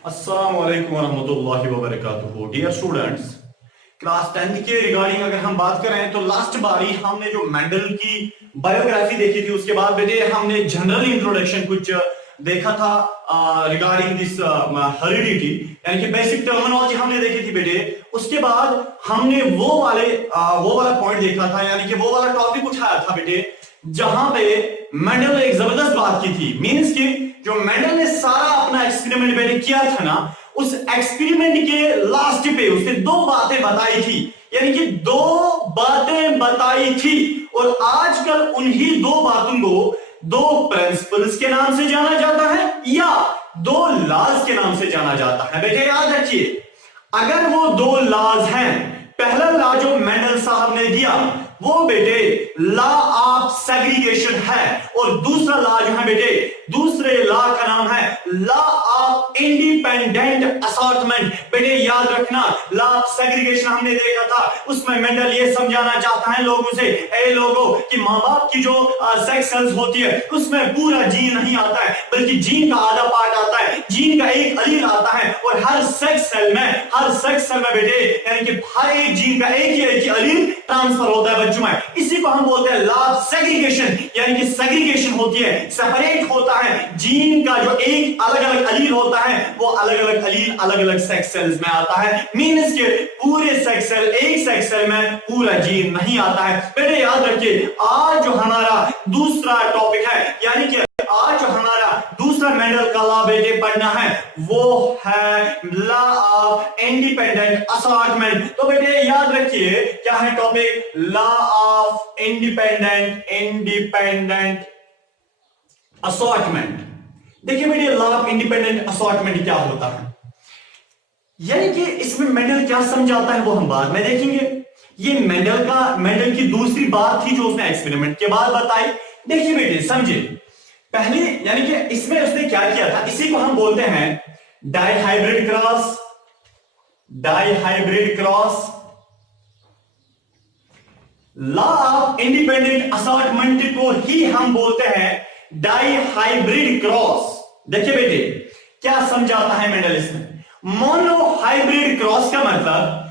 अस्सलामु अलैकुम वरहमतुल्लाहि वबरकातुहू। डियर स्टूडेंट्स, क्लास 10th के रिगार्डिंग अगर हम बात करें तो लास्ट बारी हमने जो मेंडल की बायोग्राफी देखी थी, उसके बाद बेटे हमने जनरल इंट्रोडक्शन कुछ देखा था रिगार्डिंग दिस हेरिडिटी, यानी कि बेसिक टर्मिनोलॉजी हमने देखी थी बेटे। उसके बाद हमने वो वाला पॉइंट देखा था, यानी कि वो वाला टॉपिक उठाया था बेटे, जहां पे मेंडल ने एक जबरदस्त बात की थी। मींस कि जो मेंडल ने सारा अपना एक्सपेरिमेंट बेटे किया था ना, उस एक्सपेरिमेंट के लास्ट पे उसने दो बातें बताई थी, यानी कि दो बातें बताई थी। और आजकल उन्हीं दो बातों को दो प्रिंसिपल्स के नाम से जाना जाता है या दो लॉज के नाम से जाना जाता है। बेटे याद रखिए, अगर वो दो लॉज हैं, पहला लॉ जो मेंडल साहब ने दिया वो बेटे लॉ ऑफ सेग्रीगेशन है, और दूसरा लॉ जो है बेटे, दूसरे लॉ का नाम है लॉ ऑफ इंडिपेंडेंट असॉर्टमेंट। बेटे याद रखना, लॉ ऑफ सेग्रीगेशन हमने देखा था, उसमें मेंडल ये समझाना चाहता है लोगों से, ए लोगों, कि मां बाप की जो सेक्स सेल्स होती है उसमें पूरा जीन नहीं आता है, बल्कि जीन का आधा पार्ट आता है, जीन का एक अलील आता है, और हर सेक्स सेल में बेटे, यानी कि हर एक जीन का एक ही अलील ट्रांसफर होता है बच्चों में। इसी को हम बोलते हैं लॉ ऑफ सेग्रीगेशन, यानी कि सेग्रीगेशन होती है, सेपरेट होता है जीन का जो एक अलग अलग अलील होता है, वो अलग अलग अलील अलग अलग सेक्स सेल्स में आता है। मींस के पूरे सेक्स सेल, एक सेक्स सेल में पूरा जीन नहीं आता है। बेटे याद रखिए, आज जो हमारा दूसरा टॉपिक है, यानी कि आज जो हमारा दूसरा मेंडल का लॉ बेटे पढ़ना है, वो है लॉ ऑफ इंडिपेंडेंट असॉर्टमेंट। तो बेटे याद रखिए, क्या है topic? Law of independent assortment. देखिए बेटे, लॉ ऑफ इंडिपेंडेंट असॉर्टमेंट क्या होता है, यानी कि इसमें मेंडल क्या समझाता है वो हम बाद में देखेंगे। ये मेंडल की दूसरी बात थी जो उसने एक्सपेरिमेंट के बाद बताई। देखिए बेटे समझे, पहले यानी कि इसमें उसने क्या किया था, इसी को हम बोलते हैं dihybrid cross. Law of independent assortment को ही हम बोलते हैं डाइहाइब्रिड क्रॉस। देखिए बेटे, क्या समझाता है मेंडल इसमें? मोनोहाइब्रिड क्रॉस का मतलब,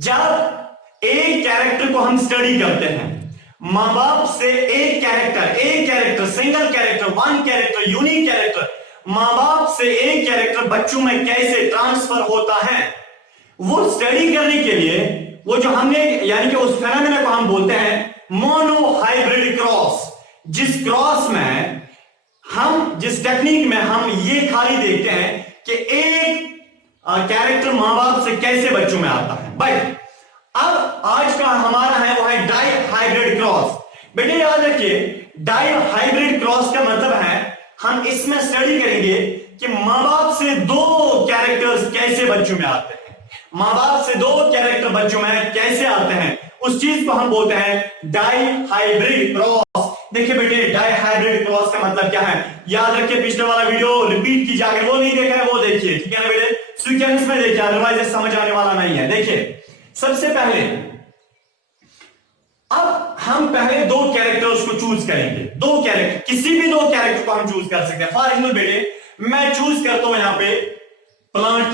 जब एक कैरेक्टर को हम स्टडी करते हैं, मां बाप से एक character single character, one character, unique character, मां बाप से एक कैरेक्टर बच्चों में कैसे ट्रांसफर होता है, वो स्टडी करने के लिए वो जो हमने, यानी कि उस फेनोमेना को हम बोलते हैं मोनोहाइब्रिड क्रॉस। जिस क्रॉस में जिस टेक्निक में हम ये खाली देखते हैं कि एक कैरेक्टर मां बाप से कैसे बच्चों में आता है। बट अब आज का हमारा है वो है डाइहाइब्रिड क्रॉस। बेटे याद रखिए, डाइहाइब्रिड क्रॉस का मतलब है, हम इसमें स्टडी करेंगे कि मां बाप से दो कैरेक्टर्स कैसे बच्चों में आते हैं, मां बाप से दो कैरेक्टर बच्चों में कैसे आते हैं, उस चीज को हम बोलते हैं डाइहाइब्रिड क्रॉस। देखिए बेटे, डाइहाइब्रिड क्रॉस का मतलब क्या है, याद रखिए, पिछले वाला वीडियो रिपीट कीजिए, अगर वो नहीं देखा है वो देखिए, ठीक है ना बेटे, सीक्वेंस में देखिए, अदरवाइज समझ आने वाला नहीं है। देखिए सबसे पहले, अब हम पहले दो कैरेक्टर्स को चूज करेंगे, दो कैरेक्टर, किसी भी दो कैरेक्टर को हम चूज कर सकते हैं। फॉर एग्जाम्पल बेटे, मैं चूज करता हूं यहां पे प्लांट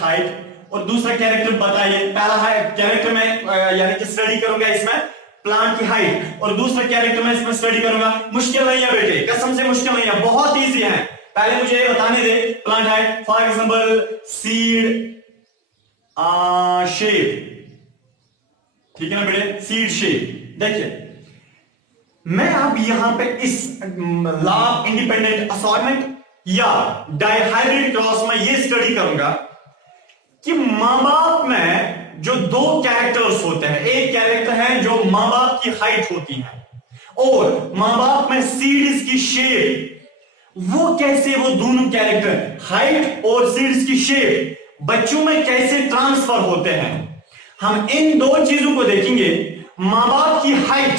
हाइट, और दूसरा कैरेक्टर बताइए, पहला कैरेक्टर में यानी कि स्टडी करूंगा इसमें प्लांट की हाइट, और दूसरा कैरेक्टर में इसमें स्टडी करूंगा। मुश्किल नहीं है बेटे, कसम से मुश्किल नहीं है, बहुत इजी है। पहले मुझे ये बताने दे, plant height, for example seed shape, ठीक है ना बेटे, सीड शेप। देखिए मैं अब यहां पे इस लॉ ऑफ इंडिपेंडेंट असॉर्टमेंट या डाइहाइब्रिड क्रॉस में ये स्टडी करूंगा कि मां बाप में जो दो कैरेक्टर्स होते हैं, एक कैरेक्टर है जो मां बाप की हाइट होती है, और मां बाप में सीड्स की शेप, वो कैसे, वो दोनों कैरेक्टर हाइट और सीड्स की शेप बच्चों में कैसे ट्रांसफर होते हैं। हम इन दो चीजों को देखेंगे, मां बाप की हाइट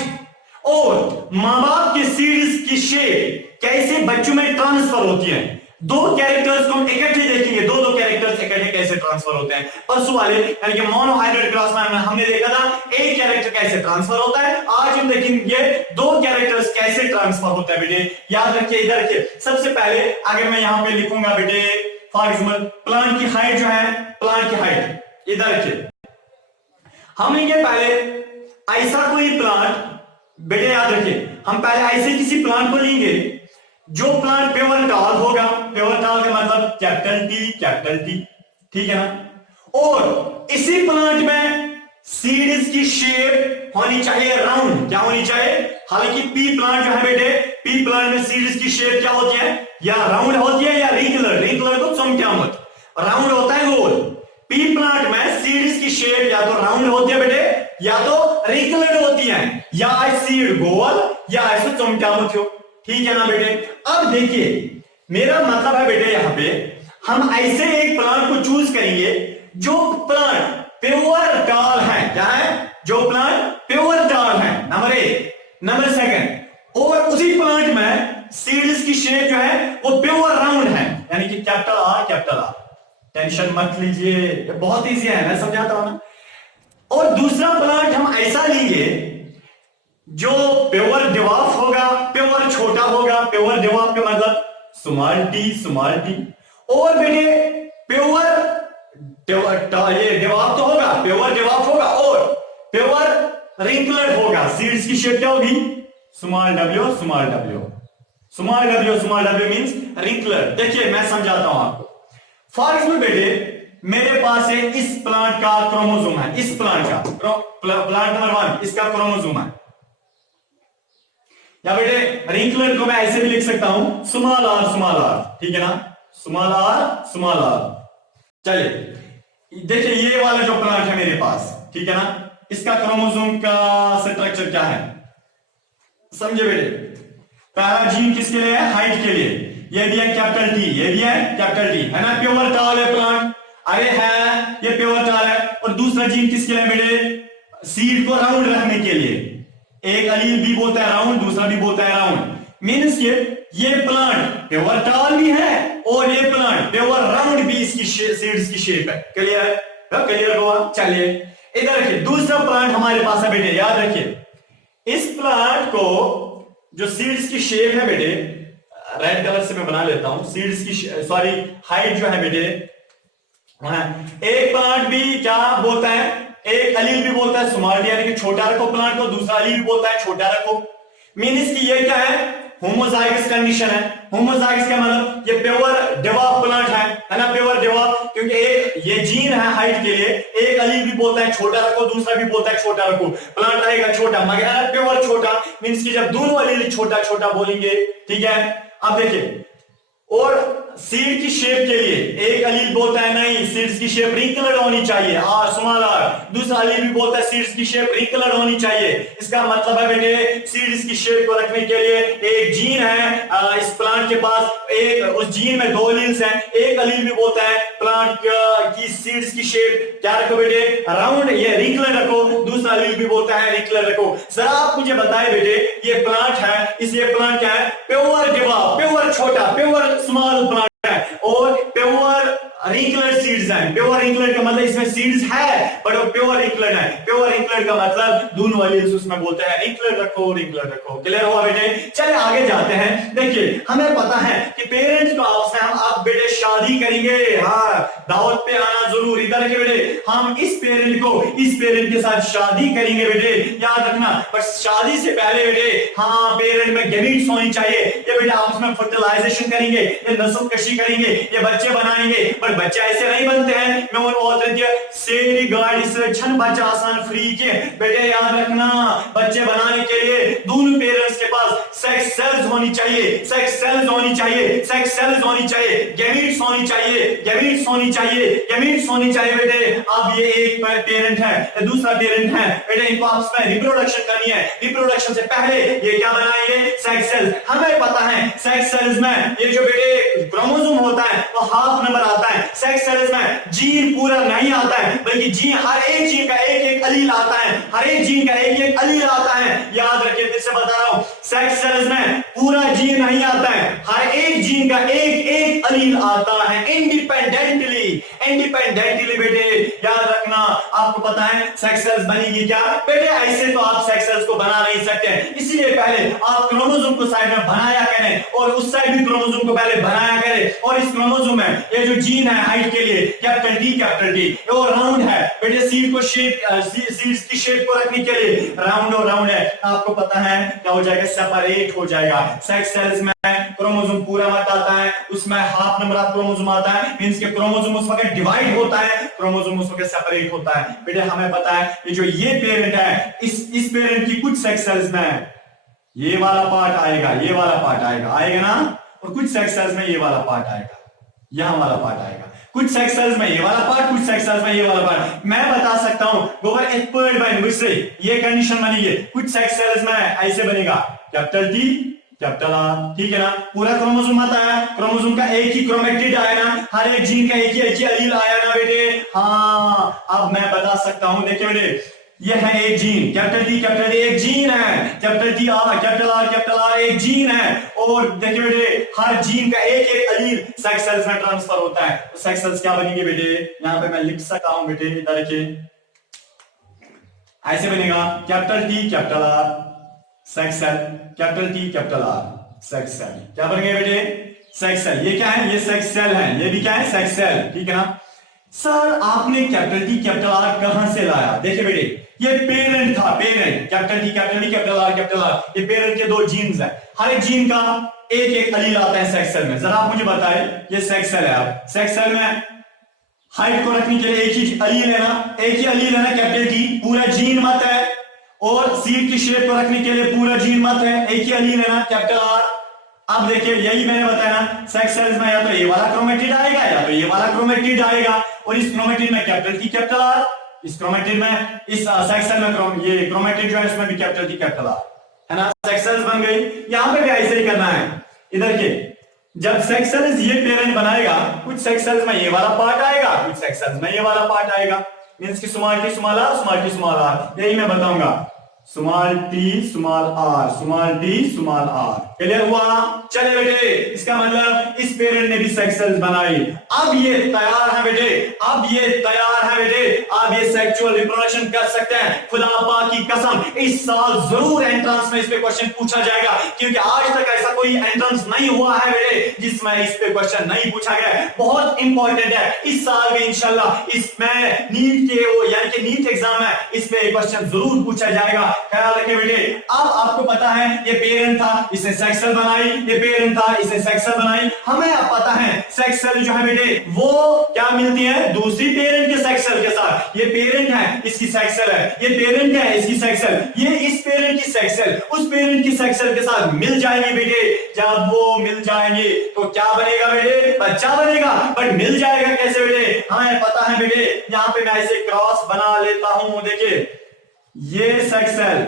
और मां बाप के सीड्स की शेप कैसे बच्चों में ट्रांसफर होती है। दो कैरेक्टर्स को हम इकट्ठे देखेंगे, दो दो कैरेक्टर्स इकट्ठे कैसे ट्रांसफर होते हैं। परसों वाले यानी कि मोनोहाइब्रिड क्रॉस में हमने देखा था एक कैरेक्टर कैसे ट्रांसफर होता है, आज हम देखेंगे दो कैरेक्टर्स कैसे ट्रांसफर होता है बेटे। याद रखिए, इधर रखिए, सबसे पहले अगर मैं यहां पे लिखूंगा बेटे फॉर एग्जाम्पल प्लांट की हाइट जो है, प्लांट की हाइट इधर रखिए, हम लेंगे पहले ऐसा कोई प्लांट, बेटे याद रखिए हम पहले ऐसे किसी प्लांट को लेंगे जो प्लांट प्योर टॉल होगा, प्योर टॉल का मतलब कैपिटल टी, ठीक है ना। और इसी प्लांट में सीड्स की शेप होनी चाहिए राउंड, क्या होनी चाहिए, हालांकि पी प्लांट जो है बेटे, पी प्लांट में सीड्स की शेप क्या होती है, या राउंड होती है या रिंगुलर, रिंगुलर को चमकिया मत, राउंड होता है गोल। पी प्लांट में सीड्स की शेप या तो राउंड होती है बेटे या तो रिंगुलर होती है, या सीड गोल या ऐसे चमकिया मत हो, ठीक है ना बेटे। अब देखिए मेरा मतलब है बेटे यहां पे हम ऐसे एक प्लांट को चूज करेंगे जो प्लांट प्योर टॉल है, क्या है, जो प्लांट प्योर टॉल है, नंबर एक। नंबर सेकंड, और उसी प्लांट में सीड्स की शेप जो है वो प्योर राउंड है, यानी कि capital R capital are, tension मत लीजिए, ये बहुत इजी है, मैं समझाता हूं ना। और दूसरा प्लांट हम ऐसा लेंगे जो प्योर डिवाफ होगा, प्योर छोटा होगा, प्योर डिवाफ का मतलब स्मॉल टी, और बेटे प्योर ये डिवाफ तो होगा, प्योर डिवाफ होगा और प्योर रिंकलर होगा, सीड्स की शेप क्या होगी, स्मॉल डब्ल्यू मींस रिंकलर। देखिए मैं समझाता हूं आपको, फॉर एग्जाम्पल बेटे मेरे पास है इस प्लांट का क्रोमोसोम है, इस प्लांट का प्लांट नंबर 1 इसका क्रोमोसोम है, या बेटे रिंकलर को मैं ऐसे भी लिख सकता हूं स्मॉल आर, ठीक है ना, स्मॉल आर। चलिए देखिए ये वाला जो प्लांट है मेरे पास, ठीक है ना, इसका क्रोमोसोम का स्ट्रक्चर क्या है, समझे बेटे। पहला जीन किसके लिए है, हाइट के लिए, ये भी है कैपिटल टी, ये भी है कैपिटल टी, है ना, प्योर टॉल है प्लांट, अरे है ये प्योर टॉल है। और दूसरा जीन किसके लिए बेटे, सीड को राउंड रखने के लिए, एक अलील भी बोलता है राउंड, दूसरा भी बोलता है राउंड, मीन्स ये प्लांट प्योर टॉल भी है और ये प्लांट प्योर राउंड भी, इसकी सीड्स की शेप है, क्लियर है, क्लियर हुआ। चलिए इधर रखिए, दूसरा प्लांट हमारे पास है बेटे, याद रखिए इस प्लांट को जो सीड्स की शेप है बेटे, रेड कलर से मैं बना लेता हूं, सीड्स की सॉरी हाइट जो है बेटे, एक प्लांट भी क्या बोलता है, एक अलील भी बोलता है स्मॉल, यानी कि छोटा रखो प्लांट को, दूसरा अलील भी बोलता है छोटा रखो, मीन्स की ये क्या है, होमोजाइगस कंडीशन है। होमोजाइगस का मतलब ये प्योर डिवाफ प्लांट है ना, प्योर डिवाफ, क्योंकि एक ये जीन है हाइट के लिए, एक अलील भी बोलता है छोटा रखो, दूसरा भी बोलता है छोटा रखो, प्लांट रहेगा छोटा, मगर प्योर छोटा मीन्स की जब दोनों अलील छोटा छोटा बोलेंगे, ठीक है। अब देखिए, और सीड की शेप के लिए एक अलील बोलता है नहीं सीड्स की शेप रिंकलर होनी चाहिए, स्मॉल आर, दूसरा अलील भी बोलता है सीड्स की शेप रिंकलर होनी चाहिए। इसका मतलब है बेटे सीड्स की शेप को रखने के लिए एक जीन है इस प्लांट के पास, एक उस जीन में दो अलील्स हैं, एक अलील भी बोलता है प्लांट की सीड्स की शेप क्या रखो बेटे, राउंड, ये रिंकलर रखो, दूसरा अलील भी बोलता है रिंकलर रखो। जरा आप मुझे बताएं बेटे ये प्लांट है, इस ये प्लांट क्या है, प्योर डिवाफ, प्योर छोटा, प्योर स्मॉल प्लांट है, और प्योर रिंकलर सीड्स हैं। प्योर रिंकलर का मतलब इसमें सीड्स है बट वो प्योर रिंकलर है, प्योर रिंकलर का मतलब दोनों अलील्स उसमें बोलते हैं रिंकलर रखो, रिंकलर रखो, क्लियर हुआ बेटे। चलिए आगे जाते हैं। देखिए हमें पता है कि पेरेंट्स को आपस में हम आप बेटे शादी करेंगे, हाँ दावत पे आना जरूर, इधर के बेटे हम इस पेरेंट को इस पेरेंट के साथ शादी करेंगे बेटे, याद रखना। पर शादी से पहले बेटे हाँ पेरेंट में गेमीट्स होनी चाहिए, ये बेटे आपस में फर्टिलाइजेशन करेंगे, ये नस्ल कशी करेंगे, ये बच्चे बनाएंगे, पर बच्चे ऐसे नहीं बनते हैं। मैं सेरी गाड़ी से छन बच्चा आसान फ्री के बेटे, याद रखना बच्चे बनाने के लिए दोनों पेरेंट्स के पास सेक्स सेल्स होनी चाहिए, सेक्स सेल्स होनी चाहिए, सेक्स सेल्स होनी चाहिए, गैमीट्स होनी चाहिए, गैमीट्स होनी चाहिए, गैमीट्स होनी चाहिए बेटे। अब ये एक पेरेंट है, दूसरा पेरेंट है बेटे, इनको आपस में रिप्रोडक्शन करनी है, रिप्रोडक्शन से पहले ये क्या बनाएंगे, सेक्स सेल्स। हमें पता है सेक्स सेल्स में ये जो बेटे क्रोमोसोम होता है वो हाफ नंबर आता है, सेक्स सेल्स में जीन पूरा नहीं आता है, बल्कि जीन हर एक जीन का एक एक अलील आता है, हर एक जीन का एक एक अलील आता है। याद रखिए, फिर से बता रहा हूं, सेक्स सेल्स में पूरा जीन नहीं आता है, हर एक जीन जीन का एक एक अलील आता है इंडिपेंडेंटली बेटे। याद रखना, आपको पता है सेक्स सेल्स बनेगी क्या बेटे, ऐसे तो आप सेक्स सेल्स को बना नहीं सकते, इसलिए पहले आप क्रोमोसोम को साइड में बनाया करें और उस साइड भी क्रोमोसोम को पहले बनाया करें। और इस क्रोमोसोम में ये जो जीन है हाइट के लिए कैपिटल डी और राउंड है बेटे, सीड को सीड्स की शेप को रखने के लिए राउंड है। आपको पता है क्या हो जाएगा, सेपरेट हो जाएगा। सेक्स सेल्स में क्रोमोसोम पूरा मत आता है, उसमें हाफ नंबर ऑफ क्रोमोसोम आता है, मींस के क्रोमोसोम उस वक्त डिवाइड होता है, क्रोमोसोम उस वक्त सेपरेट होता है। बेटे हमें पता है ये जो ये पेरेंट है, इस पेरेंट की कुछ सेक्स सेल्स में ये वाला पार्ट आएगा, ये वाला पार्ट आएगा ना, और कुछ सेक्स सेल्स में ये वाला पार्ट आएगा, यहां वाला पार्ट आएगा। कुछ सेक्स सेल्स में ये वाला पार्ट, कुछ सेक्स सेल्स में ये वाला पार्ट। मैं बता सकता हूं गोबर एक पर्ड बाय मुझसे ये कंडीशन बनेगी, कुछ सेक्स सेल्स में ऐसे बनेगा कैपिटल टी कैपिटल आर, ठीक है ना। पूरा क्रोमोसोम आता है, क्रोमोसोम का एक ही क्रोमेटिड आया ना, हर एक जीन का एक ही एलील आया ना बेटे। हाँ अब मैं बता सकता हूं, देखिए बेटे ये है एक जीन कैपिटल डी एक जीन है, capital T R capital are एक जीन है। और देखिए बेटे हर जीन का एक एक एलील सेक्स सेल्स में ट्रांसफर होता है। तो सेक्स सेल्स क्या बनेंगे बेटे, यहां पे मैं लिख सकता हूं बेटे, इधर देखिए ऐसे बनेगा capital T capital R sex cell, capital T capital R sex cell. क्या बन गए बेटे, सेक्स सेल। ये क्या है, ये सेक्स सेल है, ये भी क्या है, सेक्स सेल, ठीक है ना। सर आपने कैपिटल टी कैपिटल आर कहां से लाया, देखिए बेटे ये पेरेंट था, parent capital T capital are, ये पेरेंट के दो जीन्स हैं, हर एक जीन का एक एक एलील आता है सेक्स सेल में। जरा आप मुझे बताएं, ये सेक्स सेल है, आप सेक्स सेल में हाइट को रखने के लिए एक ही एलील है ना, एक ही एलील है ना कैपिटल टी, पूरा जीन मत है। और सीड की शेप को रखने के लिए पूरा जीन मत है, एक ही एलील है ना कैपिटल आर। अब देखिए यही मैंने बताया ना, सेक्स सेल्स में या तो ये वाला क्रोमेटिड आएगा या तो ये वाला क्रोमेटिड आएगा, और इस क्रोमेटिड में कैपिटल टी कैपिटल आर, इस क्रोमेटिड में इस सेक्स सेल में ये क्रोमेटिड जो है इसमें भी कैपिटल टी कैपिटल आर है ना, सेक्स सेल्स बन गई। यहां पे भी ऐसे ही करना है। इधर के जब सेक्स सेल्स ये पेरेंट बनाएगा, कुछ सेक्स सेल्स में ये वाला पार्ट आएगा, कुछ सेक्स सेल्स में ये वाला पार्ट आएगा, मींस कि स्मॉल टी स्मॉल आर, यही मैं बताऊंगा, small T small R. Clear हुआ, चले बेटे, इसका मतलब इस पेरेंट ने भी सेक्स सेल्स बनाई। अब ये तैयार है बेटे, अब ये सेक्सुअल रिप्रोडक्शन कर सकते हैं। खुदा पाक की कसम इस साल जरूर एंट्रेंस में इस पे क्वेश्चन पूछा जाएगा, क्योंकि आज तक ऐसा कोई एंट्रेंस नहीं हुआ है बेटे जिसमें इस पे क्वेश्चन नहीं पूछा गया। बहुत इंपॉर्टेंट है, इस साल भी इंशाल्लाह इसमें नीट के यानी कि नीट एग्जाम में इस पे क्वेश्चन जरूर पूछा जाएगा। ख्याल रखें बेटे। अब आपको पता है ये पेरेंट था, इसने सेक्स सेल बनाई, ये पेरेंट था, इसने सेक्स सेल बनाई। हमें अब पता है सेक्स सेल जो है बेटे वो क्या मिलती है दूसरी पेरेंट के सेक्स सेल के साथ। ये पेरेंट है, इसकी सेक्स सेल है, ये पेरेंट है, इसकी सेक्स सेल, ये इस पेरेंट की सेक्स सेल उस पेरेंट की सेक्स सेल के साथ मिल जाएंगे बेटे। जब वो मिल जाएंगे तो क्या बनेगा बेटे, बच्चा बनेगा। बट मिल जाएगा कैसे बेटे, हमें पता है बेटे। यहां पे मैं ऐसे क्रॉस बना लेता हूं, देखिए ये सेक्स सेल,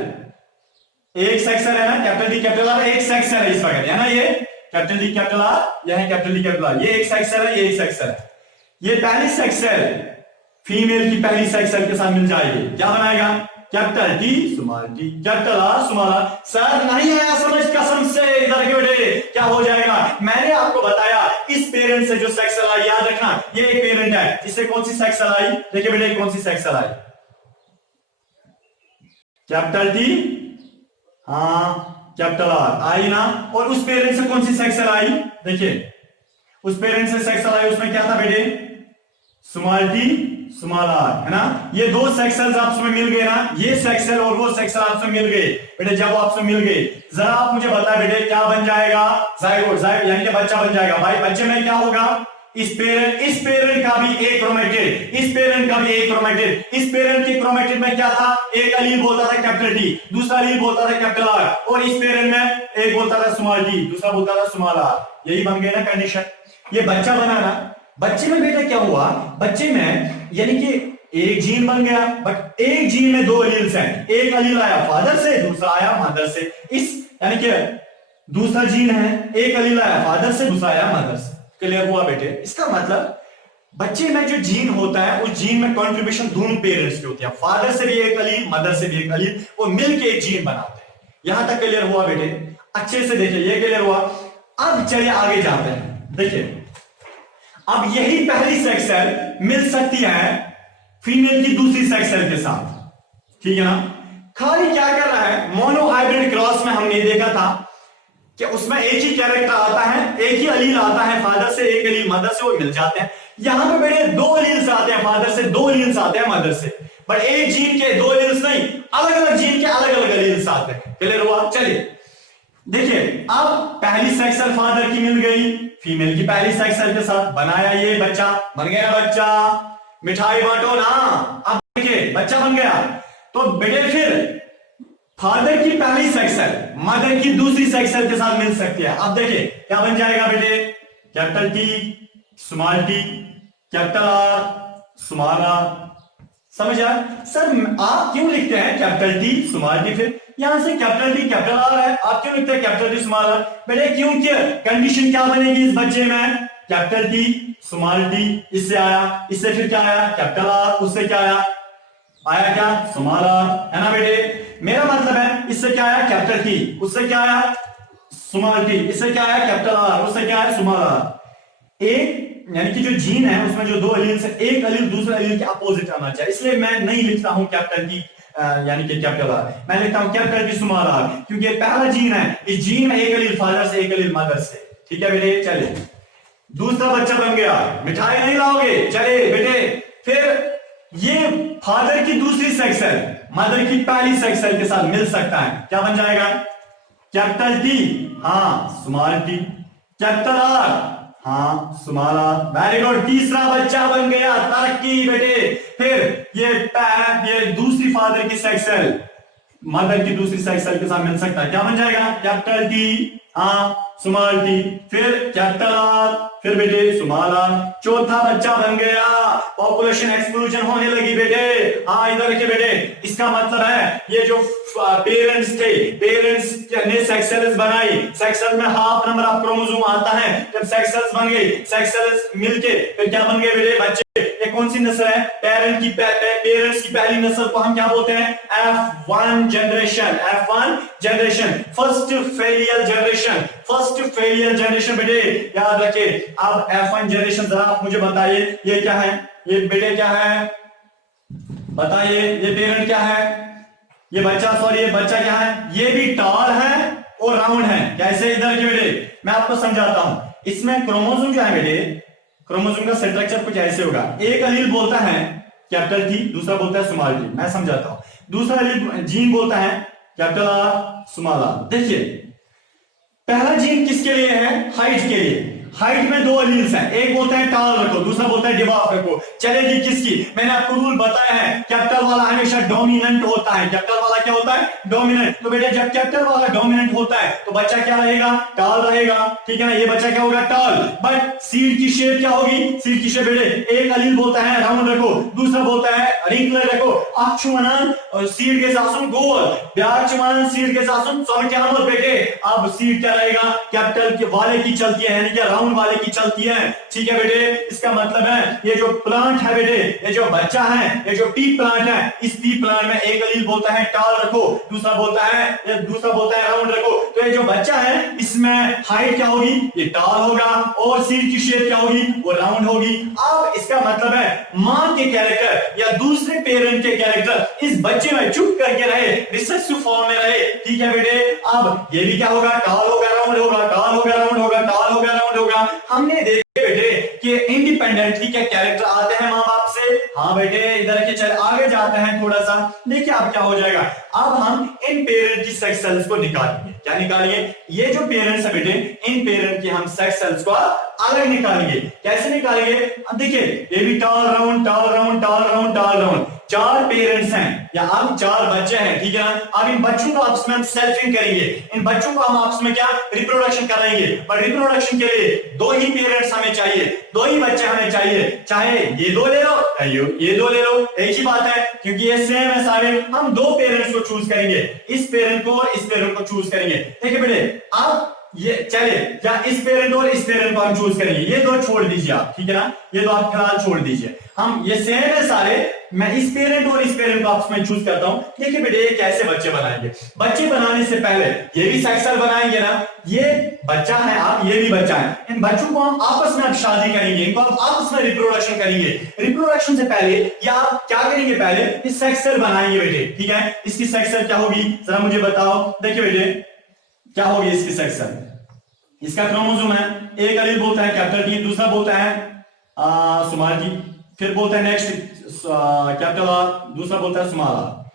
एक सेक्स सेल है ना कैपिटल डी कैपिटल आर, एक सेक्स सेल है इस वक्त है ना, ये कैपिटल डी कैपिटल आर, यह है कैपिटल डी कैपिटल आर, ये एक सेक्स सेल है, ये एक सेक्स सेल है। ये पहली सेक्स सेल फीमेल की पहली सेक्स सेल के साथ मिल जाएगी, क्या बनाएगा capital D capital R small R. Sir नहीं आया समझ कसम से, इधर के बेटे क्या हो जाएगा, मैंने आपको बताया इस पेरेंट से जो सेक्स सेल आई, याद रखना ये एक पेरेंट है, इससे कौन सी सेक्स सेल आई, देखिए बेटे कौन सी सेक्स सेल आई, कैपिटल टी हाँ कैपिटल आर आई ना। और उस पेरेंट से कौन सी सेक्स सेल आई, देखिए उस पेरेंट से सेक्स सेल आई, उसमें क्या था बेटे स्मॉल टी स्मॉल आर है ना। ये दो सेक्स सेल्स आपस में मिल गए ना, ये सेक्स सेल और वो सेक्स सेल आपस में मिल गए बेटे। जब आपस में मिल गए जरा आप मुझे बताएं बेटे क्या बन जाएगा, जायगोट यानी कि बच्चा बन जाएगा। भाई बच्चे में क्या होगा, इस पेरेंट का भी एक क्रोमेटिड, इस पेरेंट का भी एक क्रोमेटिड। इस पेरेंट के क्रोमेटिड में क्या था, एक एलील बोलता था कैपिटल टी, दूसरा एलील बोलता था कैपिटल आर, और इस पेरेंट में एक बोलता था स्मॉल टी, दूसरा बोलता था स्मॉल आर। यही बन गया ना कंडीशन। ये बच्चा बनाना, बच्चे में बेटा क्या हुआ, बच्चे में यानी कि एक जीन बन गया, बट एक जीन में दो एलील्स हैं, एक एलील आया फादर से, दूसरा आया मदर से। इस यानी कि दूसरा जीन है, एक एलील आया फादर से, दूसरा आया मदर से। क्लियर हुआ बेटे। इसका मतलब बच्चे में जो जीन होता है उस जीन में कंट्रीब्यूशन दोनों पेरेंट्स की होती है, फादर से भी एक एलील, मदर से भी एक एलील, वो मिलके एक जीन बनाते हैं। यहां तक क्लियर हुआ बेटे, अच्छे से देखिए ये क्लियर हुआ। अब चलिए आगे जाते हैं। देखिए अब यही पहली सेक्स सेल मिल सकती है फीमेल की दूसरी सेक्स सेल के साथ, ठीक है ना। खाली क्या कर रहा है, मोनो हाइब्रिड क्रॉस में हमने देखा था कि उसमें एक ही कैरेक्टर आता है, एक ही अलील आता है फादर से, एक अलील मदर से, वो मिल जाते हैं। यहां पे बेटे दो अलील्स आते हैं फादर से, दो अलील्स आते हैं मदर से, बट एक जीन के दो अलील्स नहीं, अलग अलग जीन के अलग अलग अलील्स आते हैं। क्लियर हुआ। चलिए देखिए अब पहली सेक्स सेल फादर की मिल गई फीमेल की पहली सेक्स सेल के साथ, बनाया ये बच्चा, बन गया बच्चा, मिठाई बांटो ना। अब देखिए बच्चा बन गया, तो बेटे फिर फादर की पहली सेक्स सेल मदर की दूसरी सेक्स सेल के साथ मिल सकती है। अब देखिए क्या बन जाएगा बेटे, capital T small T, capital R small R. समझ आया सर, आप क्यों लिखते हैं कैपिटल टी स्मॉल टी, फिर यहां से कैपिटल टी कैपिटल आर है, आप क्यों लिखते हैं कैपिटल टी स्मॉल आर बेटे, क्योंकि कंडीशन क्या बनेगी इस बच्चे में, कैपिटल टी स्मॉल टी, इससे आया, इससे फिर क्या आया कैपिटल आर, उससे क्या आया, आया क्या स्मॉल आर, है ना बेटे। मेरा मतलब है इससे क्या आया कैपिटल टी, उससे क्या आया स्मॉल टी, इससे क्या आया कैपिटल आर, उससे क्या आया स्मॉल आर। एक यानी कि जो जीन है उसमें जो दो एलील से एक एलील दूसरे एलील के अपोजिट आना चाहिए, इसलिए मैं नहीं लिखता हूं कैपिटल टी यानी कि कैपिटल आर, मैं लिखता हूं कैपिटल टी स्मॉल आर, क्योंकि पहला जीन है, इस जीन में एक एलील फादर से एक एलील मदर से। ठीक है बेटे। चलिए दूसरा बच्चा बन गया, मिठाई नहीं लाओगे, चले बेटे। फिर ये फादर की दूसरी सेक्स सेल मदर की पहली सेक्स सेल के साथ मिल सकता है, क्या बन जाएगा कैपिटल टी, हाँ स्मॉल टी, कैपिटल आर, हाँ स्मॉल आर। वेरी गुड, तीसरा बच्चा बन गया, तरक्की बेटे। फिर ये दूसरी फादर की सेक्स सेल मदर की दूसरी सेक्स सेल के साथ मिल सकता है, क्या बन जाएगा कैपिटल टी, हाँ स्मॉल टी, फिर कैपिटल आर, फिर बेटे स्मॉल आर। चौथा बच्चा बन गया, पॉपुलेशन एक्सप्लोजन होने लगी बेटे। हाँ इधर देखिए बेटे, इसका मतलब है ये जो पेरेंट्स थे, पेरेंट्स ने सेक्स सेल्स बनाई, सेक्स सेल में हाफ नंबर ऑफ क्रोमोसोम आता है, जब सेक्स सेल्स बन गई, सेक्स सेल्स मिलके फिर क्या बन गए बेटे बच्चे। ये कौन सी नस्ल है, पेरेंट्स की पहली नस्ल को हम क्या बोलते हैं F1 generation, F1 generation, first failure generation, first failure generation बेटे याद रखिए। अब F1 जनरेशन जरा आप मुझे बताइए ये क्या है, ये बेटे क्या है बताइए, ये पेरेंट क्या है, ये बच्चा सॉरी ये बच्चा क्या है, ये भी टॉल है और राउंड है। कैसे, इधर के बेटे मैं आपको समझाता हूं। इसमें क्रोमोसोम जो है बेटे, क्रोमोसोम का स्ट्रक्चर कुछ ऐसे होगा, एक अलील बोलता है कैपिटल टी, दूसरा बोलता है स्मॉल टी। मैं समझाता हूं। दूसरा अलील जीन बोलता है कैपिटल आर स्मॉल आर। देखिए पहला जीन किसके लिए है, हाइट के लिए। हाइट में दो अलील्स हैं, एक बोलता है टॉल रखो, दूसरा बोलता है डिवाफ रखो। चलेगी किसकी, मैंने आपको रूल बताया है, कैपिटल वाला हमेशा डोमिनेंट होता है। कैपिटल वाला क्या होता है, डोमिनेंट। तो बेटे जब कैपिटल वाला डोमिनेंट होता है तो बच्चा क्या रहेगा, टॉल रहेगा, ठीक है ना। ये बच्चा क्या होगा, टॉल। बट सीड की शेप क्या होगी, सीड की शेप बेटे एक अलील बोलता है राउंड रखो, दूसरा बोलता है रिंगुलर रखो। अक्षुमनन सीड के सासुन गोल, व्याक्षुमनन सीड के सासुन सोमट्यामल बेटे। अब सीड क्या रहेगा, कैपिटल के वाले की चलती है, यानी कि राउंड वाले की चलती है। ठीक है बेटे, इसका मतलब है ये जो प्लांट है बेटे, ये जो बच्चा है, ये जो पी प्लांट है, इस पी प्लांट में एक अलील बोलता है टॉल रखो, दूसरा बोलता है राउंड रखो। तो ये जो बच्चा है इसमें हाइट क्या होगी, ये टॉल होगा, और सीड की शेप क्या होगी, वो राउंड होगी। अब इसका मतलब है मां के कैरेक्टर या दूसरे पेरेंट के कैरेक्टर इस बच्चे में चुप करके रहे, रिसेसिव फॉर्म में रहे। ठीक है बेटे, अब ये भी क्या होगा, टॉल होगा राउंड होगा, टॉल होगा राउंड होगा, टॉल होगा राउंड होगा। हमने देखे बेटे कि इंडिपेंडेंटली क्या कैरेक्टर आते हैं मां बाप से। हाँ बेटे इधर के चल आगे जाते हैं थोड़ा सा, देखिए अब क्या हो जाएगा। अब हम इन पेरेंट की सेक्स सेल्स को निकालेंगे। क्या निकालेंगे, ये जो पेरेंट्स है बेटे, इन पेरेंट की हम सेक्स सेल्स को अलग निकालेंगे। कैसे निकालेंगे, अब देखिए ये भी tall round tall round tall round tall round, चार पेरेंट्स हैं या अब चार बच्चे हैं, ठीक है ना। अब इन बच्चों को आपस में हम सेल्फिंग करेंगे, इन बच्चों को हम आपस में क्या रिप्रोडक्शन कराएंगे। पर रिप्रोडक्शन के लिए दो ही पेरेंट्स हमें चाहिए, दो ही बच्चे हमें चाहिए, चाहे ये दो ले लो ये दो ले लो, एक ही बात है, क्योंकि ये सेम है सारे। हम दो पेरेंट्स को चूज करेंगे, इस पेरेंट को और इस पेरेंट को चूज करेंगे। ठीक है बेटे, अब ये चले या इस पेरेंट और इस पेरेंट को हम चूज करेंगे, ये दो छोड़ दीजिए आप, ठीक है ना, ये दो आप फिलहाल छोड़ दीजिए, हम ये सेम है सारे, मैं इस पेरेंट और इस पेरेंट को आपस में चूज करता हूं। देखिए बेटे ये कैसे बच्चे बनाएंगे, बच्चे बनाने से पहले ये भी सेक्स सेल बनाएंगे ना, ये बच्चा है आप, ये भी बच्चा है, इन बच्चों को हम आपस में अब शादी करेंगे, इनको आप आपस में रिप्रोडक्शन करेंगे। रिप्रोडक्शन से पहले या आप क्या करेंगे, पहले इस सेक्स सेल बनाएंगे बेटे, ठीक है। इसकी सेक्स सेल क्या होगी जरा मुझे बताओ। देखिए बेटे क्या होगी इसकी सेक्स सेल, इसका क्रोमोसोम है, एक एलील बोलता है कैपिटल टी, दूसरा बोलता है स्मॉल टी, फिर बोलता है नेक्स्ट कैपिटल आर, दूसरा बोलता है स्मॉल आर।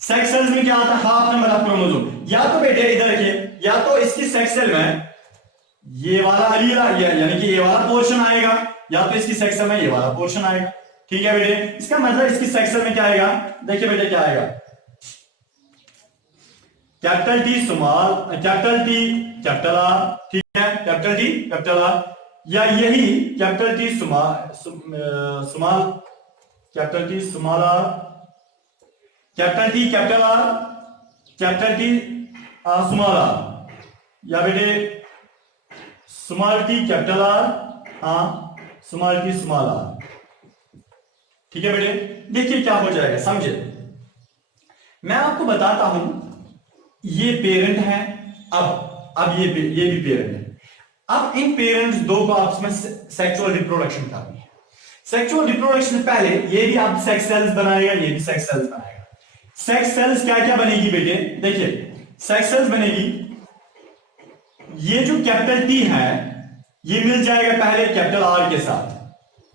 सेक्स सेल्स में क्या आता है, हाफ नंबर ऑफ क्रोमोसोम। या तो बेटे इधर रखिए, या तो इसकी सेक्स सेल में ये वाला एलील यानी कि ये वाला पोर्शन आएगा, या तो इसकी सेक्स सेल में ये वाला पोर्शन आएगा, ठीक है बेटे। इसका मतलब इसकी सेक्स सेल में क्या आएगा, देखिए बेटे क्या आएगा, capital T small, capital T capital R, ठीक है, कैपिटल टी कैपिटल आर, या यही capital T small capital T small R, capital T capital R, capital T small R, या बेटे स्मॉल टी कैपिटल आर, हाँ स्मॉल टी स्मॉल आर, ठीक है बेटे। देखिए क्या हो जाएगा समझे, मैं आपको बताता हूं, ये पेरेंट है, अब ये भी पेरेंट है। अब इन पेरेंट्स दो को आपस में सेक्सुअल रिप्रोडक्शन करनी है। सेक्सुअल रिप्रोडक्शन से पहले ये भी आप सेक्स सेल्स बनाएगा, ये भी सेक्स सेल्स बनाएगा। सेक्स सेल्स क्या क्या बनेगी बेटे, देखिए सेक्स सेल्स बनेगी, ये जो कैपिटल टी है ये मिल जाएगा पहले कैपिटल आर के साथ,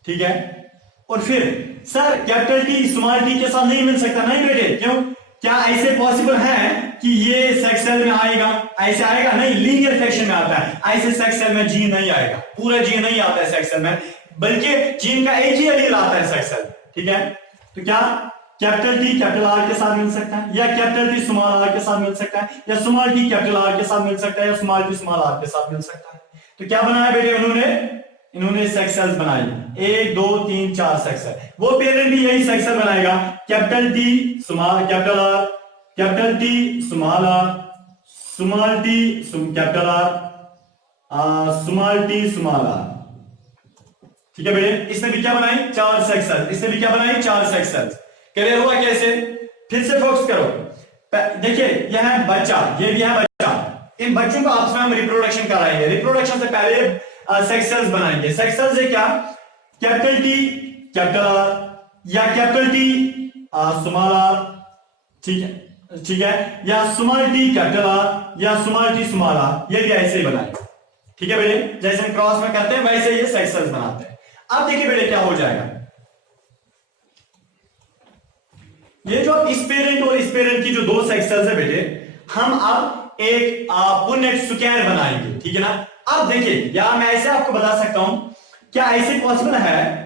ठीक है, और फिर sir capital T small T के साथ नहीं मिल सकता, नहीं बेटे, क्यों, क्या ऐसे पॉसिबल है कि ये सेक्स सेल में आएगा, ऐसे आएगा नहीं, लीनियर फैक्शन में आता है, ऐसे सेक्स सेल में जीन नहीं आएगा, पूरा जीन नहीं आता है सेक्स सेल में, बल्कि जीन का एक ही एलील आता है सेक्स सेल, ठीक है। तो क्या कैपिटल टी कैपिटल आर के साथ मिल सकता है, या कैपिटल टी स्मॉल आर के साथ मिल सकता है, या स्मॉल टी कैपिटल आर के साथ मिल सकता है, या स्मॉल टी स्मॉल आर के साथ मिल सकता है। तो क्या बनाया बेटे इन्होंने सेक्स सेल्स बनाई, 1 2 3 4 सेक्स सेल, वो पेरेंट भी यही सेक्स सेल बनाएगा, capital T small capital R, capital T small R, small T capital R, small T small R, ठीक है बेटे। इसने भी क्या बनाई, 4 सेक्स सेल, इसने भी क्या बनाई, 4 सेक्स सेल्स। क्लियर हुआ कैसे, फिर से फोकस करो, देखिए यह है बच्चा, ये भी है बच्चा, इन बच्चों को आपस में हम रिप्रोडक्शन कराएंगे। रिप्रोडक्शन से पहले सेक्स सेल्स बनाएंगे। सेक्स सेल्स है क्या, कैपिटल टी कैपिटल आर, या कैपिटल टी स्मॉल आर, ठीक है, या स्मॉल टी कैपिटल आर, या स्मॉल टी स्मॉल आर, ये भी ऐसे ही बनाएंगे, ठीक है बेटे, जैसे हम क्रॉस में करते हैं वैसे ये सेक्स सेल्स बनाते हैं। अब देखिए बेटे क्या हो जाएगा, ये जो इस पेरेंट और इस पेरेंट की जो 2 सेक्स सेल्स है बेटे, हम अब एक पुन्नेट स्क्वायर बनाएंगे, ठीक है ना। अब देखिए यहां मैं ऐसे आपको बता सकता हूं, क्या ऐसे पॉसिबल है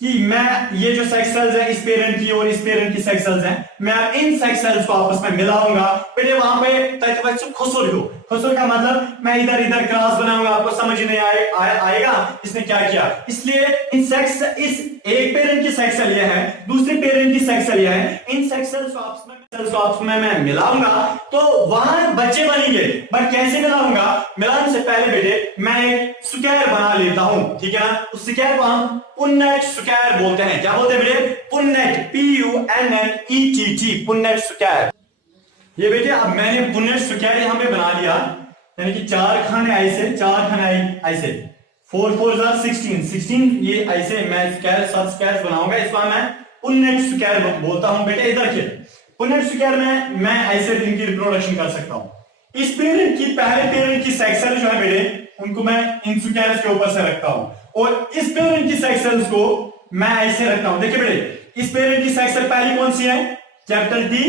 कि मैं ये जो सेक्स सेल्स है इस पेरेंट की और इस पेरेंट की सेक्स सेल्स हैं, मैं अब इन सेक्स सेल्स को आपस में मिलाऊंगा, पहले वहां पे खुसुर हो, खुसुर का मतलब मैं इधर इधर क्रॉस बनाऊंगा, आपको समझ नहीं आएगा इसने क्या किया। इसलिए इन सेक्स, इस एक पेरेंट की सेक्स सेल ये है, दूसरे पेरेंट की सेक्स सेल ये है, इन सेक्स सेल्स को आपस में मैं मिलाऊंगा तो वहां बच्चे बनेंगे। बट कैसे मिलाऊंगा, मिलाने से पहले बेटे मैं एक स्क्वायर बना लेता हूं, ठीक है ना। उस स्क्वायर को हम पुन्नेट स्क्वायर बोलते हैं। क्या बोलते हैं बेटे, पुन्नेट, PUNNETT, पुन्नेट स्क्वायर। ये बेटे अब मैंने पुन्नेट स्क्वायर यहां पे बना लिया, यानी कि 4 खाने ऐसे, 4 खाने ऐसे, 4 4 16 ये ऐसे मैं स्क्वायर सब स्क्वायर बनाऊंगा, इसको मैं पुन्नेट स्क्वायर बोलता हूं बेटे। इधर के पुन्नेट स्क्वायर में मैं ऐसे इनकी रिप्रोडक्शन कर सकता हूं। इस पेरेंट की, पहले पेरेंट की सेक्स सेल जो है बेटे, उनको मैं इन स्क्वायर्स के ऊपर से रखता हूं, और इस पेरेंट की सेक्स सेल्स को मैं ऐसे रखता हूं। देखिए बेटे इस पेरेंट की सेक्स सेल पहली कौन सी है, कैपिटल टी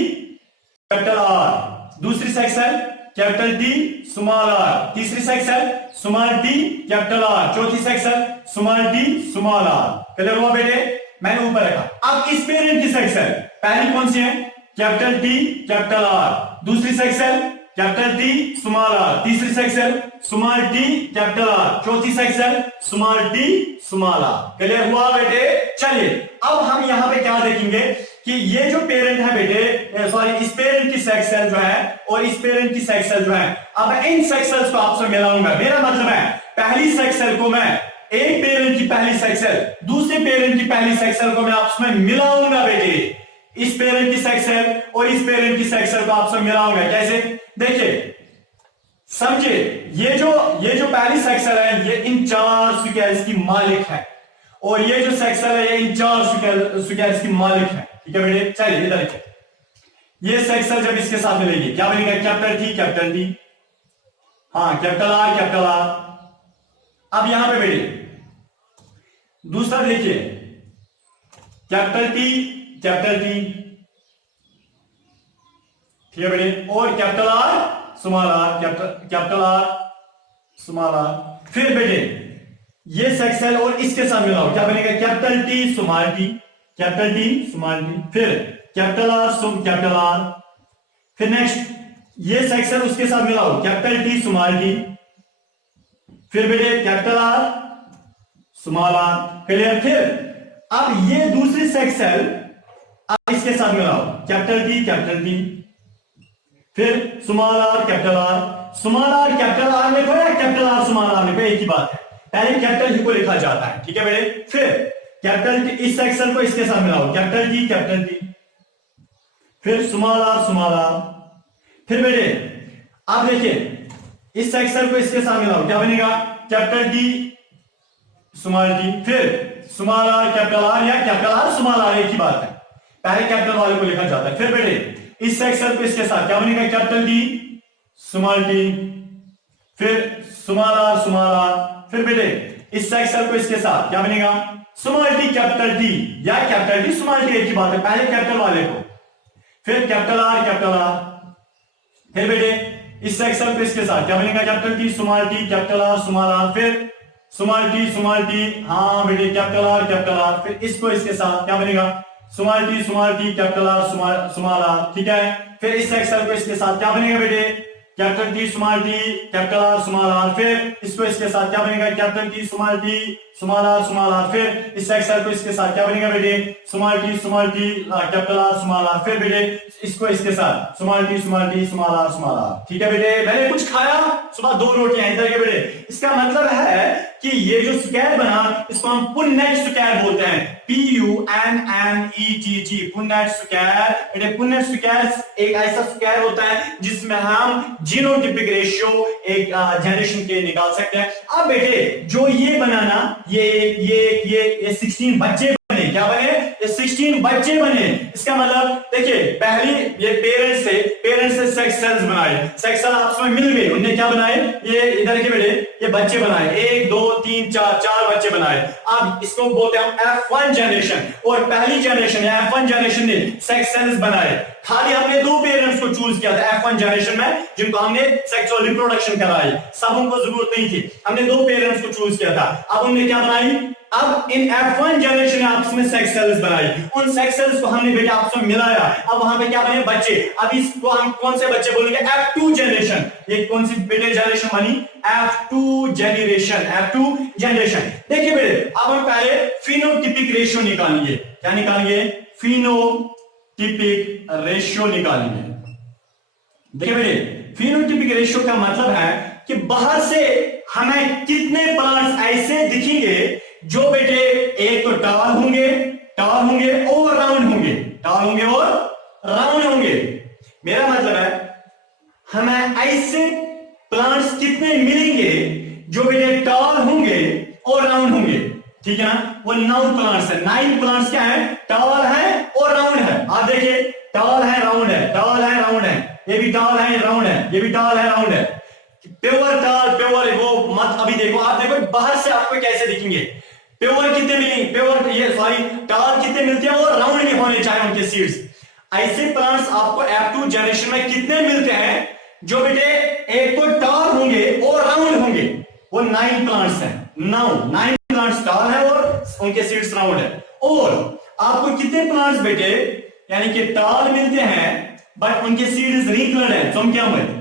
कैपिटल आर, दूसरी sex cell capital T small R, तीसरी sex cell small T capital R, चौथी sex cell small T small R. Clear हुआ बेटे, मैंने ऊपर रखा। अब इस पेरेंट की सेक्स सेल पहली कौन सी है, कैपिटल टी कैपिटल आर, दूसरी sex cell capital T small R, तीसरी sex cell small T capital R, चौथी sex cell small T small R. Clear हुआ बेटे। चलिए अब हम यहां पे क्या देखेंगे, कि ये जो पेरेंट है बेटे, सॉरी इस पेरेंट की सेक्स सेल जो है और इस पेरेंट की सेक्स सेल जो है, अब इन सेक्स सेल्स को आपसे मिलाऊंगा। मेरा मतलब है पहली सेक्स सेल को मैं, एक पेरेंट की पहली सेक्स सेल दूसरे पेरेंट की पहली सेक्स सेल को मैं आपस में मिलाऊंगा बेटे। इस पेरेंट की सेक्स सेल और इस पेरेंट की सेक्स सेल को आपस में मिलाऊंगा। कैसे? देखिए समझे, ये जो पहली सेक्स सेल है ये इन 4 स्क्वायर्स की मालिक है और ये जो सेक्स सेल है ये इन 4 स्क्वायर्स की मालिक है। ठीक है बेटे, चलिए इधर देखिए, ये सेक्स सेल जब इसके साथ मिलेगी क्या बनेगा? कैपिटल टी कैपिटल टी, हाँ कैपिटल आर कैपिटल आर। अब यहां पे बेटे दूसरा देखिए, कैपिटल टी कैपिटल टी, ठीक है बेटे, और capital R small R, capital R small R. फिर बेटे ये सेक्स सेल और इसके साथ मिलाओ, क्या बनेगा? Capital T small T, capital T small T, फिर कैपिटल आर कैपिटल आर। फिर नेक्स्ट ये सेक्स सेल उसके साथ मिलाओ, कैपिटल टी स्मॉल टी, फिर बेटे capital R small R. Clear? फिर अब ये दूसरी सेक्स सेल अब इसके साथ मिलाओ, कैपिटल टी, फिर small R capital R. Small R capital are में थोड़ा, कैपिटल आर स्मॉल आर में एक ही बात है, पहले कैपिटल ही को लिखा जाता है। ठीक है बेटे, फिर कैपिटल टी, इस सेक्स सेल को इसके साथ मिलाओ, कैपिटल टी, फिर स्मॉल आर। फिर बेटे अब देखिए इस सेक्स सेल को इसके साथ मिलाओ, क्या बनेगा? कैपिटल टी स्मॉल टी, फिर स्मॉल आर कैपिटल आर या कैपिटल आर स्मॉल आर, एक ही बात है, पहले कैपिटल वाले को लिखा जाता है। फिर बेटे इस सेक्स सेल को इसके साथ क्या बनेगा? कैपिटल टी स्मॉल टी, फिर स्मॉल आर। फिर बेटे इस सेक्स सेल को इसके साथ क्या बनेगा? स्मॉल टी कैपिटल टी या कैपिटल टी स्मॉल टी, एक ही बात है, पहले कैपिटल वाले को, फिर कैपिटल आर। फिर बेटे इस सेक्स सेल को इसके साथ क्या बनेगा? Capital T small T, capital R small R, फिर स्मॉल टी, हाँ बेटे कैपिटल आर। फिर इसको इसके साथ क्या बनेगा? Small T capital R small R. ठीक है, फिर इस सेक्स सेल को इसके साथ क्या बनेगा बेटे? Capital T small T capital R small R. फिर इसको इसके साथ क्या बनेगा? Capital T small R. फिर इस सेक्स सेल को इसके साथ क्या बनेगा बेटे? Small T capital R small R. फिर बेटे इसको इसके साथ स्मॉल टी स्मॉल आर। ठीक है बेटे, मैंने कुछ खाया सुबह 2 रोटियां इधर के बेटे। इसका मतलब है कि ये जो स्क्वायर बना इसको हम पुन्नेट स्क्वायर बोलते हैं, PUNNETT, पुन्नेट स्क्वायर। बेटे पुन्नेट स्क्वायर एक ऐसा स्क्वायर होता है जिसमें हम जीनोटाइपिक रेशियो एक जनरेशन के निकाल सकते हैं। अब बेटे जो ये बनाना, ये 16 बच्चे बने, क्या बने? ये 16 बच्चे बने। इसका मतलब देखिए पहली ये पेरेंट्स से सेक्स सेल्स बनाए, सेक्स सेल आपस में मिल गए, उन्होंने क्या बनाए? ये इधर के बेटे ये बच्चे बनाए, 1 2 3 4 बच्चे बनाए। अब इसको बोलते हैं F1 जनरेशन, और पहली जनरेशन या F1 जनरेशन ने सेक्स सेल्स बनाए। खाली हमने 2 पेरेंट्स को चूज किया था F1 जनरेशन में, जिनको हमने सेक्सुअल रिप्रोडक्शन कराई, सबों को जरूरत नहीं थी, हमने 2 पेरेंट्स को चूज किया था। अब उन्होंने क्या बनाई? अब इन F1 जनरेशन ने आपस में सेक्स सेल्स बनाई, उन सेक्स सेल्स को हमने बेटा आपस में मिलाया, अब वहां पे क्या बने? बच्चे। अब इसको हम कौन से बच्चे बोलेंगे? F2 generation. ये कौन सी बेटे जनरेशन बनी? F2 generation. देखिए बेटे अब हम पहले फिनोटिपिक रेशियो निकालेंगे। क्या निकालेंगे? फिनोटिपिक रेशियो निकालेंगे। देखिए बेटे फिनोटिपिक रेशियो का मतलब है कि बाहर से हमें कितने प्लांट्स ऐसे दिखेंगे जो बेटे एक तो टॉल होंगे और राउंड होंगे। मेरा मतलब है हमें ऐसे प्लांट्स कितने मिलेंगे जो बेटे टॉल होंगे और राउंड होंगे। ठीक है ना, वो 9 प्लांट्स है। 9 प्लांट्स क्या है? टॉल है और राउंड है। आप देखिए टॉल है राउंड है, ये भी टॉल है राउंड है, ये भी टॉल है राउंड है। प्योर वो मत अभी देखो, आप देखो बाहर से आपको कैसे दिखेंगे। प्योर कितने मिलेंगे? टॉल कितने मिलते हैं और राउंड भी होने चाहिए उनके सीड्स। ऐसे प्लांट्स आपको F2 जनरेशन में कितने मिलते हैं जो बेटे एक तो टॉल होंगे और राउंड होंगे? वो 9 प्लांट्स हैं। 9 प्लांट्स टॉल है और उनके सीड्स राउंड है। और आपको कितने प्लांट्स बेटे यानी कि टॉल मिलते हैं बट उनके सीड्स रिंकल्ड है, चमकियामत,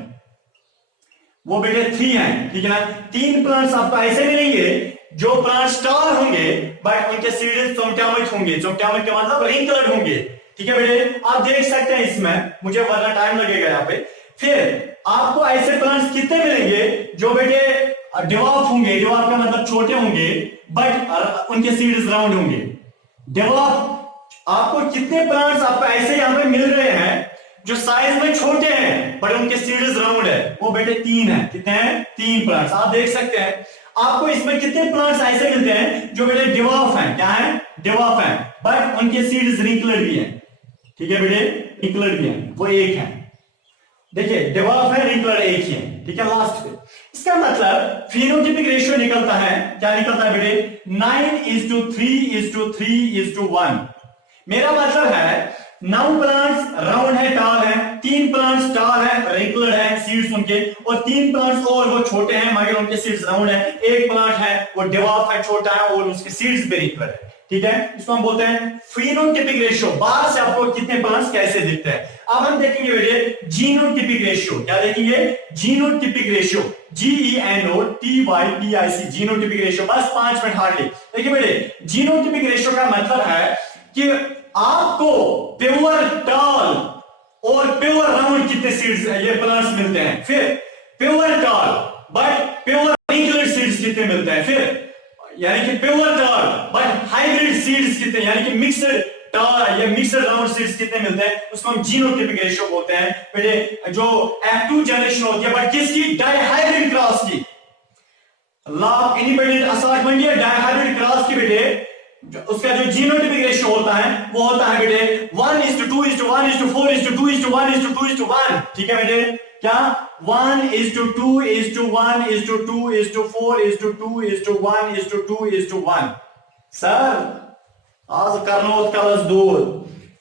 वो बेटे 3 हैं। ठीक है ना, 3 प्लांट्स आपको ऐसे मिलेंगे जो प्लांट्स टॉल होंगे बट उनके सीड्स चमकियामत होंगे। चमकियामत का मतलब रिंकल्ड होंगे। ठीक है बेटे, आप देख सकते हैं इसमें, मुझे वरना टाइम लगेगा यहाँ पे। फिर आपको ऐसे प्लांट्स कितने मिलेंगे जो बेटे डिवॉर्फ होंगे, डिवॉर्फ का मतलब छोटे होंगे बट उनके सीड्स राउंड होंगे। डिवॉर्फ आपको कितने प्लांट्स आपको ऐसे यहाँ पे मिल रहे हैं जो साइज में छोटे हैं बट उनके सीड्स राउंड है, वो बेटे 3 है। कितने हैं? 3 प्लांट्स। आप देख सकते हैं आपको इसमें कितने प्लांट्स ऐसे मिलते हैं जो बेटे डिवॉर्फ हैं। क्या है? डिवॉर्फ हैं बट उनके सीड्स रिंकलड भी हैं। ठीक है बेटे, रिंकलड भी हैं, वो एक है। देखिए डिवॉर्फ है, रिंकलड एक ही है। ठीक है, लास्ट पे इसका मतलब फिनोटाइपिक रेशियो निकलता है, क्या निकलता है बेटे? 9:3:3:1। मेरा मतलब है 9 प्लांट्स राउंड है, टाल है, 3 प्लांट्स टाल है, रेगुलर है सीड्स उनके, और 3 प्लांट्स और वो छोटे हैं मगर उनके सीड्स राउंड है। एक प्लांट है वो डिवॉर्फ है, छोटा है, और उसके सीड्स भी रेगुलर है। ठीक है, इसको हम बोलते हैं फिनोटाइपिक रेशियो। बाहर से आपको कितने प्लांट्स कैसे दिखते हैं। अब हम देखेंगे बेटे जीनोटाइपिक रेशियो। क्या देखेंगे? Genotypic ratio, GENOTYPIC, genotypic ratio. बस 5 मिनट हार्डली। देखिए बेटे, जीनोटाइपिक रेशियो का मतलब है कि आपको प्योर टॉल और प्योर राउंड कितने सीड्स ये प्लांट्स मिलते हैं। फिर pure tall but pure wrinkled seeds कितने मिलते हैं। फिर यानी कि pure tall but hybrid seeds कितने, यानी कि मिक्सड टॉल या मिक्सड राउंड सीड्स कितने मिलते हैं, उसको हम जीनोटाइपिक रेशियो बोलते हैं। बेटे जो F2 जनरेशन होती है बट किसकी? डाइहाइब्रिड क्रॉस की। लॉ इंडिपेंडेंट असॉर्टमेंट या डाइहाइब्रिड क्रॉस की बेटे उसका जो जीनोटाइपिक रेशियो होता है वो होता है बेटे 1:2:1:4:2:1:2:1:1। ठीक है बेटे, क्या? 1:2:1:4:2:1:2:1। सर आज करनो कलस दूर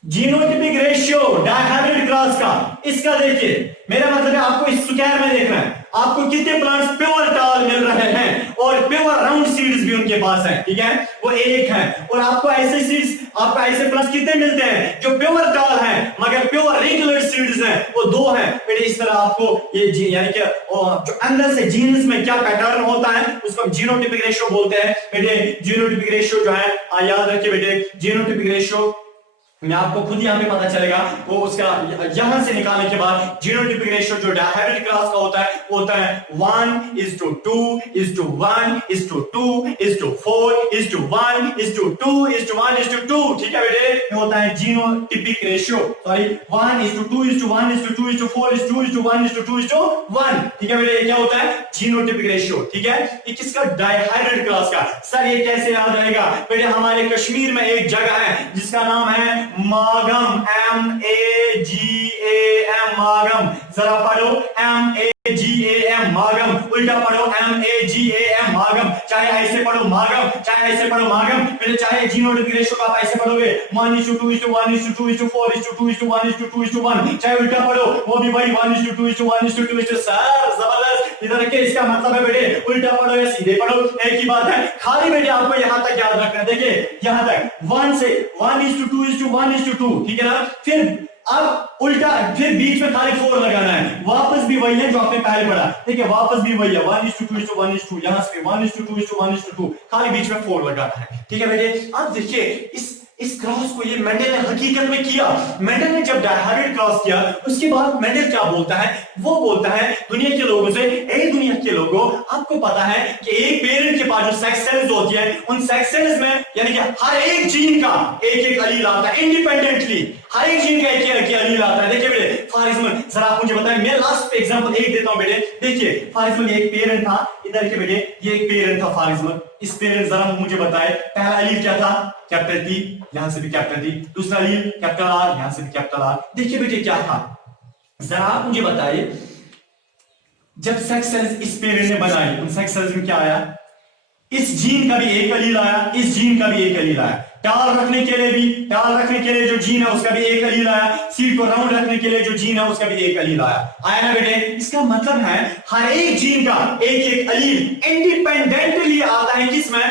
जीनोटाइपिक रेशियो डाइहाइब्रिड क्रॉस का, इसका देखिए। मेरा मतलब है आपको इस स्क्वायर में देखना है आपको कितने प्लांट्स प्योर टाल मिल रहे हैं और प्योर राउंड सीड्स भी उनके पास हैं। ठीक है, वो एक है। और आपको ऐसे सीड्स, आपको ऐसे प्लांट्स कितने मिलते हैं जो प्योर टाल हैं मगर प्योर रेगुलर सीड्स हैं, वो 2 हैं। बेटे इस तरह आपको ये यानी कि जो अंदर से जीन्स में क्या पैटर्न होता है उसको हम जीनोटाइपिक रेशियो बोलते हैं। बेटे जीनोटाइपिक रेशियो जो है याद रखिए बेटे, जीनोटाइपिक रेशियो मैं आपको खुद यहाँ पे पता चलेगा वो उसका यहां से निकालने के बाद जीनोटाइपिक रेशियो जो डायहाइब्रिड क्रॉस का होता है वो होता है 1:2:1:4:1:2:1:2। ठीक है बेटे, ये होता है जीनोटाइपिक रेशियो। सॉरी 1:2:1:2:4:2:1:2:1। ठीक है बेटे, ये क्या होता है? Genotypic ratio. ठीक है, ये किसका? डायहाइब्रिड क्रॉस का। सर ये कैसे याद रहेगा? बेटे हमारे कश्मीर में एक जगह है जिसका नाम है मागम, MAGAM, मागम। जरा पढ़ो MAGAM, मागम। उल्टा पढ़ो MAGAM, मागम। चाहे ऐसे पढ़ो मागम, चाहे ऐसे पढ़ो मागम। फिर चाहे जीनोटाइपिक रेशियो का आप ऐसे पढ़ोगे 1:2:1:2:1:2:1:2:1। चाहे उल्टा पढ़ो वो भी वही 1:2:1:2:1। सर जबरदस्त। इधर रखिए, इसका मतलब है बेटे उल्टा पढ़ो या सीधे पढ़ो एक ही बात है। खाली बेटे आपको यहां तक याद रखना है। देखिए यहां तक 1:2:1:2। ठीक है ना, फिर अब उल्टा, फिर बीच में खाली 4 लगाना है। वापस भी वही है जो आपने पहले पढ़ा। ठीक है, वापस भी वही है 1:2:1:2। यहां से 1:2:1:2, खाली बीच में 4 लगाना है। ठीक है बेटे, अब देखिए इस क्रॉस को ये मेंडल ने हकीकत में किया। मेंडल ने जब डायहाइब्रिड क्रॉस किया उसके बाद मेंडल क्या बोलता है? वो बोलता है दुनिया के लोगों से, ए दुनिया के लोगों, आपको पता है कि एक पेरेंट के पास जो सेक्स सेल्स होती है उन सेक्स सेल्स में यानी कि हर एक जीन का एक अलील आता है इंडिपेंडेंटली। हर एक जीन का एक अलील आता है। देखिए बेटे फॉर एग्जांपल जरा आप मुझे बताएं, मैं लास्ट एग्जांपल एक देता हूं बेटे। देखिए फॉर एग्जांपल एक पेरेंट था, इधर के बेटे ये एक पेरेंट था फॉर एग्जांपल। इस पेरेंट जरा मुझे बताए पहला अलील क्या था? कैपिटल T, यहां से भी कैपिटल T। दूसरा अलील कैपिटल R, यहां से भी कैपिटल R। देखिए बेटे क्या था, जरा आप मुझे बताइए जब सेक्स सेल्स इस पेरेंट ने बनाई उन सेक्स सेल्स में क्या आया? इस जीन का भी एक अलील आया, इस जीन का भी एक अलील आया। टाल रखने के लिए भी, टाल रखने के लिए जो जीन है उसका भी एक अलील आया। सीड को राउंड रखने के लिए जो जीन है उसका भी एक अलील आया ना बेटे। इसका मतलब है हर एक जीन का एक अलील इंडिपेंडेंटली आता है। किसमें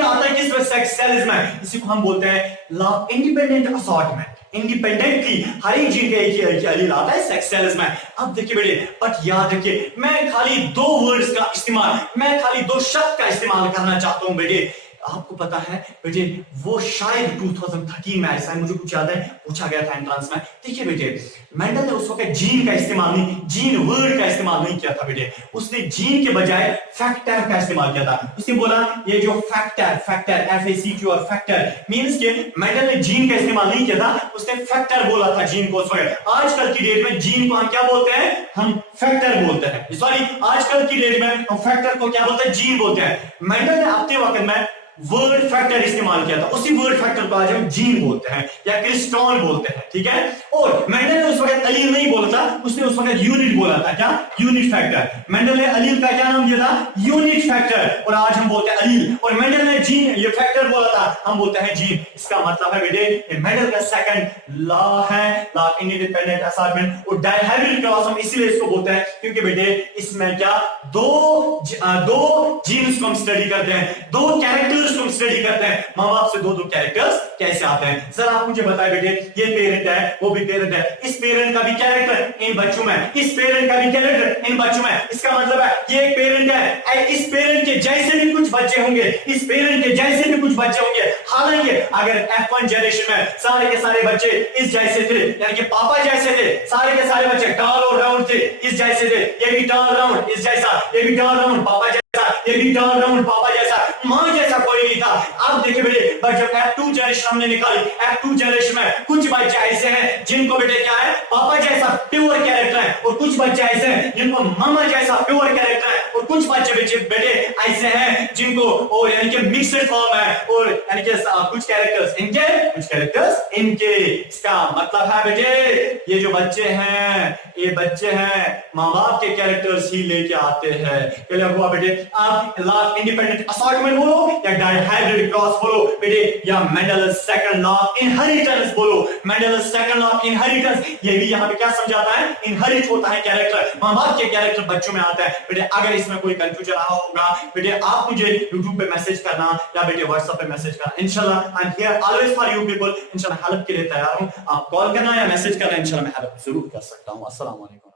आता है? किसमें? सेक्स सेल्स में। इसी को हम बोलते हैं लॉ इंडिपेंडेंट असॉर्टमेंट। इंडिपेंडेंटली हर एक जीन का एक अलील आता है सेक्स सेल्स में। अब देखिए बेटे, बट याद रखिए मैं खाली 2 वर्ड्स का इस्तेमाल, मैं खाली 2 शब्द का इस्तेमाल करना चाहता हूं बेटे। आपको पता है बेटे वो शायद 2013 में ऐसा है, मुझे कुछ याद है, पूछा गया था एंट्रेंस में। देखिए बेटे मेंडल ने उस वक्त जीन का इस्तेमाल नहीं, जीन वर्ड का इस्तेमाल नहीं किया था बेटे, उसने जीन के बजाय फैक्टर का इस्तेमाल किया था। उसने बोला ये जो फैक्टर, फैक्टर FACT और फैक्टर मींस के मेंडल ने जीन का इस्तेमाल नहीं किया था, उसने फैक्टर बोला था जीन को उस वक्त। आजकल की डेट में जीन को हम क्या बोलते हैं, हम फैक्टर बोलते हैं। सॉरी, आजकल की डेट में हम फैक्टर को क्या बोलते हैं, जीन बोलते हैं। मेंडल ने अपने वक्त में वर्ड फैक्टर इस्तेमाल किया था, उसी वर्ड फैक्टर को आज हम जीन बोलते हैं या क्रिस्टॉन बोलते हैं, ठीक है। और मेंडल ने उस वक्त अलील नहीं बोला था, उसने उस वक्त यूनिट बोला था। क्या? Unit factor. मेंडल ने अलील का क्या नाम दिया था, यूनिट फैक्टर, और आज हम बोलते हैं अलील। और मेंडल ने जीन ये फैक्टर बोला था, हम बोलते हैं जीन। इसका मतलब है बेटे मेंडल का सेकंड लॉ है, लॉ ऑफ इंडिपेंडेंट असाइनमेंट। और डायहाइब्रिड क्रॉस हम इसीलिए इसको बोलते हैं क्योंकि बेटे इसमें क्या दो जीन्स को हम स्टडी करते हैं, दो कैरेक्टर्स को हम स्टडी करते हैं। मां बाप से दो कैरेक्टर्स कैसे आते हैं, जरा आप मुझे बताएं बेटे। ये पेरेंट है, वो भी पेरेंट है, इस पेरेंट का भी कैरेक्टर इन बच्चों में, इस पेरेंट का भी कैरेक्टर इन बच्चों में। इसका मतलब है ये एक पेरेंट है, इस पेरेंट के जैसे भी कुछ बच्चे होंगे, इस पेरेंट के जैसे भी कुछ बच्चे होंगे। हालांकि अगर F1 जनरेशन में सारे के सारे बच्चे इस जैसे थे, यानी कि पापा जैसे थे, सारे के सारे बच्चे टॉल और राउंड थे, इस जैसे थे, ये भी टॉल राउंड इस जैसा, ये भी टॉल राउंड पापा जैसा, ये भी टॉल राउंड पापा जैसा, मां जैसा कोई नहीं था। अब देखिए बेटे, बट जब F2 जनरेशन हमने निकाली, F2 जनरेशन में कुछ बच्चे ऐसे हैं जिनको बेटे क्या है, पापा जैसा प्योर कैरेक्टर है, और कुछ बच्चे ऐसे हैं जिनको मामा जैसा प्योर कैरेक्टर है, और कुछ बच्चे बेटे ऐसे हैं जिनको और यानी कि मिक्स्ड फॉर्म है, और यानी कि कुछ कैरेक्टर्स इनके, कुछ कैरेक्टर्स इनके। इसका मतलब है बेटे ये जो बच्चे हैं, ये बच्चे हैं मां बाप के कैरेक्टर्स ही लेके आते हैं। क्लियर हुआ बेटे? आप लॉ ऑफ इंडिपेंडेंट असॉर्टमेंट बोलो या डायहाइब्रिड क्रॉस बोलो बेटे, या Mendel second law of inheritance बोलो, Mendel second law of inheritance. ये भी यहाँ पे क्या समझाता है, इनहेरिट होता है कैरेक्टर, मां बाप के कैरेक्टर बच्चों में आता है। बेटे अगर इसमें कोई कंफ्यूजन रहा होगा बेटे, आप मुझे YouTube पे मैसेज करना या बेटे WhatsApp पे मैसेज करना। इंशाल्लाह I am here always for you people. इंशाल्लाह हेल्प के लिए तैयार हूं, आप कॉल करना या मैसेज करना, इंशाल्लाह मैं हेल्प जरूर कर सकता हूं। अस्सलाम वालेकुम।